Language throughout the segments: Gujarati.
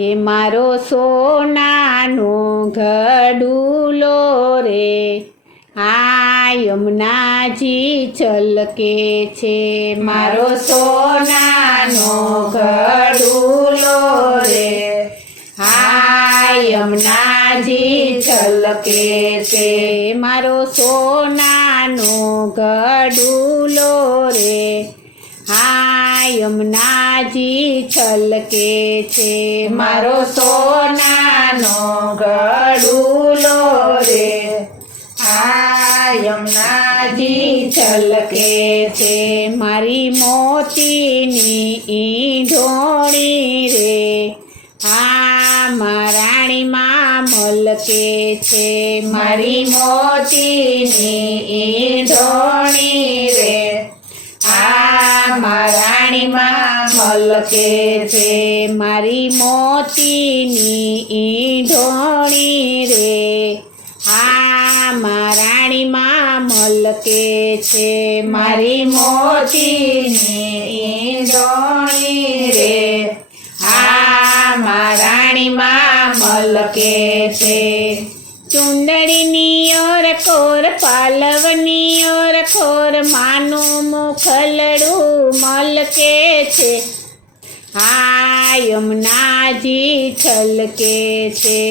હે મારો સોનાનો ઘડુલો રે, આ યમુનાજી છલકે છે. મારો સોનાનો ઘડુલો રે, આ યમુનાજી છલકે છે. મારો સોનાનો ઘડુલો રે, આ યમુનાજી છલકે છે. મારો સોનાનો ઘડુલો રે, આ યમુનાજી છલકે છે. મારી મોતીની ઢોળી રે, આ રાણીમાં મલકે છે. મારી મોતીની ઢોળી રે, આ રાણીમાં મલકે છે. મારી મોતીની ઢોળી રે, આ રાણીમાં મલકે છે. મારી મોતીની ઢોળી રે, આ રાણીમાં મલકે છે. ચુંદડીની ઓર કોર, પાલવની ઓર ખોર, માનું મુખલડું મલકે છે. આ યમુનાજી છલકે છે.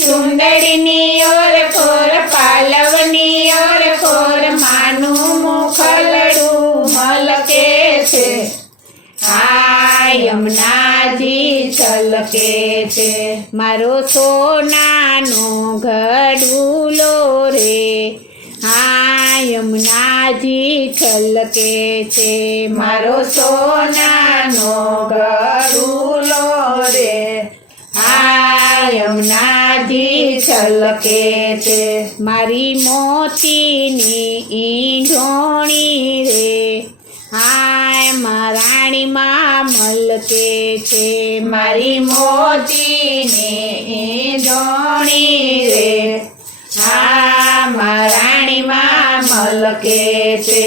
ચુંદડીની ઓર કોર, પાલવની ઓર ખોર, માનું મુખલડું મલકે છે. આ યમુનાજી છલકે છે. મારો સોનાનો ઘડુલો રે, આ યમુનાજી છલકે છે. મારો સોનાનો ઘડુલો રે, આ યમુનાજી છલકે છે. મારી મોતીની ઢોળી રે, આ રાણીમાં મલકે છે. મારી મોતીની ઢોળી રે, આ રાણીમાં મલકે છે.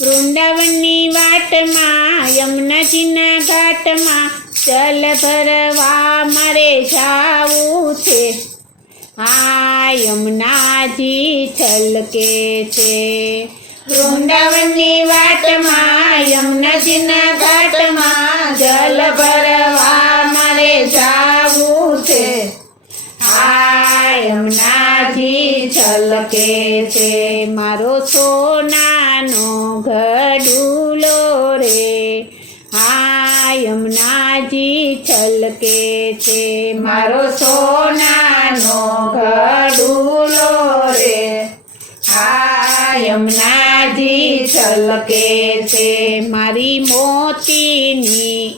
વૃંદાવનની વાટમાં, યમુનાજીના ઘાટમાં, જલ ભરવા મારે જાવું છે. આ યમુનાજી છલકે છે. વૃંદાવનની વાટમાં, યમુનાજીના ઘાટમાં, જલ ભરવા મારે જાવું છે. આ યમુનાજી છલકે છે. મારો સોનાનો ઘડુલો રે, આ યમુનાજી છલકે છે. મારો સોનાનો ઘડુલો રે, આ યમુનાજી છલકે છે. મારી મોતીની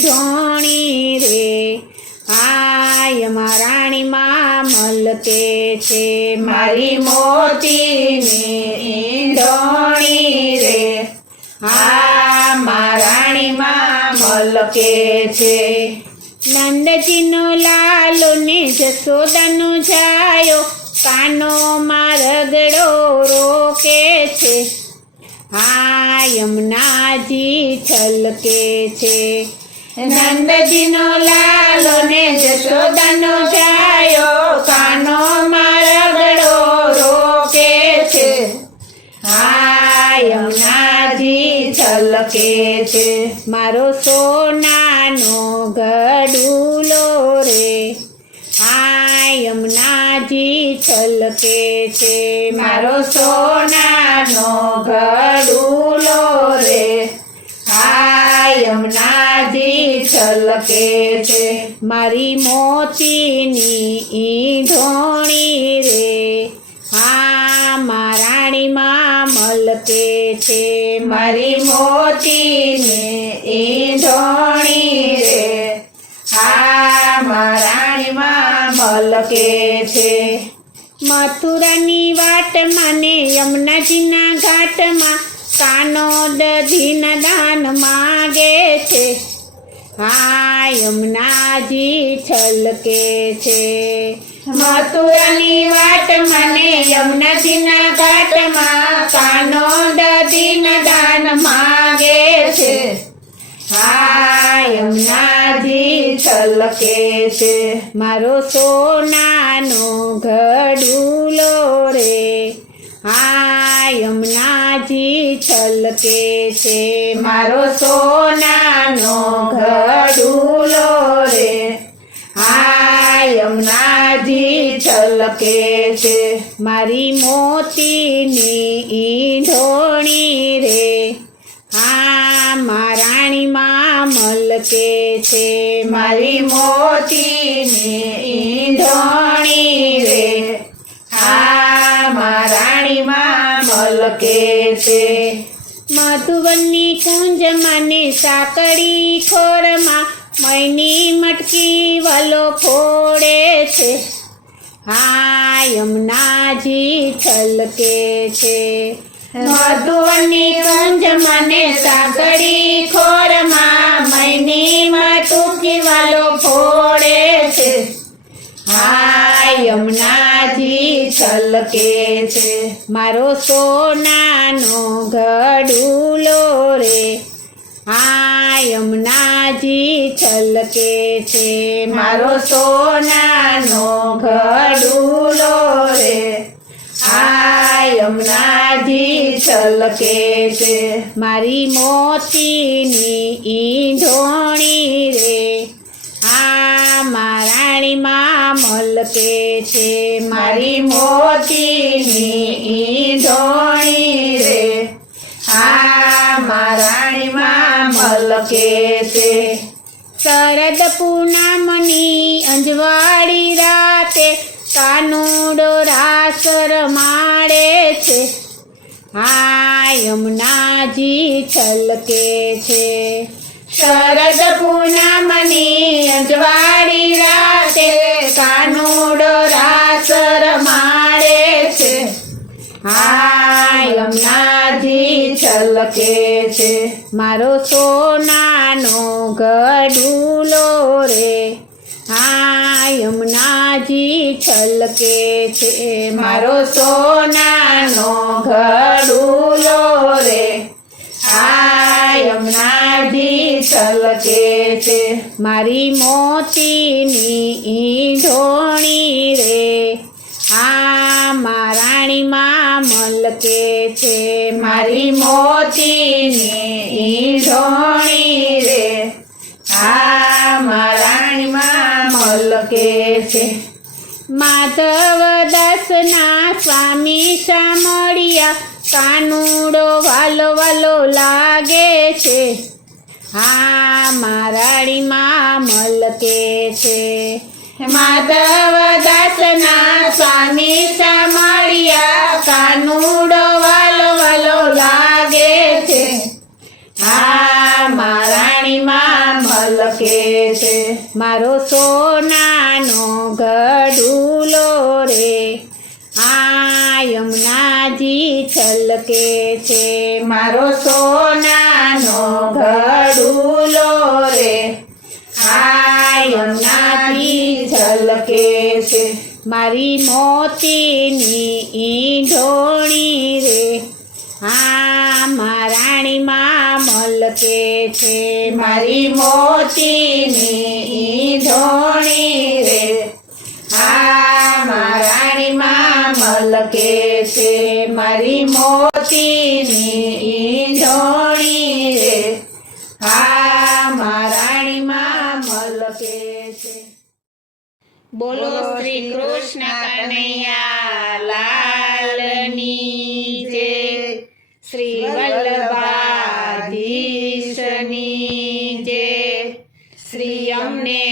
ઢોળી રે, આ રાણીમાં મલકે છે. મારી મોતીની ઢોળી રે, આ રાણીમાં મલકે છે. નંદજીનો લાલો ને જશોદાનો જાયો, કાનોમાં રગડો રોકે છે. આ યમુનાજી છલકે છે. નંદજીનો લાલો ને જશોદાનો જાયો, કાનોમાં રગડો રોકે છે. આ યમુનાજી છલકે છે. મારો સોનાનો ઘડુલો રે, આ યમુનાજી છલકે છે. મારો સોનાનો ઘડુલો રે, આ યમુનાજી છલકે છે. મારી મોતીની ઢોળી રે, આ રાણીમાં મલકે છે. મારી મોતીની ઢોળી રે, આ રાણીમાં મલકે છે. મથુરાની વાટમાં ને યમુનાજીના ઘાટમાં, કાનો દધીના દાન માગે છે. આ યમુનાજી છલકે છે. મથુરાની વાટમાં ને યમુનાજીના ઘાટમાં, કાનો દધીના દાન માગે છે. આ યમુનાજી છલકે છે મારો સોનાનો ઘડુલો રે આ યમુનાજી છલકે છે મારો સોનાનો ઘડુલો રે આ યમુનાજી છલકે છે મારી મોતીની ઈંઢોણી રે આ મહારાણીમાં મલકે છે મારી મોતીની ઈંઢોણી રે આ મહારાણીમાં મલકે છે મધુવનની કુંજમાં ને સાંકળી ખોરમાં મયની મટકી વાલો ફોડે છે હા યમુનાજી છલકે છે મધુવનની કુંજમાં ને સાંકળી ખોરમાં મયની મટકી વાલો ફોડે છે હા યમુનાજી છલકે છે મારો સોનાનો ઘડુલો રે આ યમુનાજી છલકે છે મારો સોનાનો ઘડુલો રે આ યમુનાજી છલકે છે મારી મોતીની ઈંઢોણી રે આ મહારાણીમાં મલકે છે મારી મોતીની ઈંઢોણી રે આ મહારાણીમાં મલકે છે શરદ પૂનમની અંજવાળી રાતે કાનુડો રાસ રમાડે છે આ યમુનાજી છલકે છે શરદ પૂનમની અંજવાળી રાતે કાનુડો રાસ રમાડે છે આ યમુનાજી છલકે છે મારો સોનાનો ઘડુલો રે આ યમુનાજી છલકે છે મારો સોનાનો ઘડુલો રે આ યમુનાજી છલકે છે મારી મોતીની ઈંઢોણી રે આ મહારાણીમાં મલકે છે મારી મોતીની ઈંઢોણી રે આ મહારાણીમાં મલકે છે માધવદાસના સ્વામી સામળિયા કાનુડો વાલો વાલો લાગે છે આ મહારાણીમાં મલકે છે માધવદાસના સ્વામી સામળિયા કાનુડો વાલો વાલો લાગે છે આ મહારાણીમાં મલકે છે મારો સોનાનો ઘડુલો રે આ યમુનાજી છલકે છે મારો સોનાનો ઘડુલો રે આ યમુનાજી છલકે છે મારી મોતીની ઈંઢોણી રે આ મહારાણીમાં મલકે છે મારી મોતીની ઈંઢોણી રે આ મહારાણીમાં મલકે છે મારી મોતીની ઈંઢોણી રે આ મહારાણીમાં મલકે છે બોલો શ્રી કૃષ્ણ કનૈયા લાલની જય શ્રી વલ્લભાધીશની જય શ્રી અમને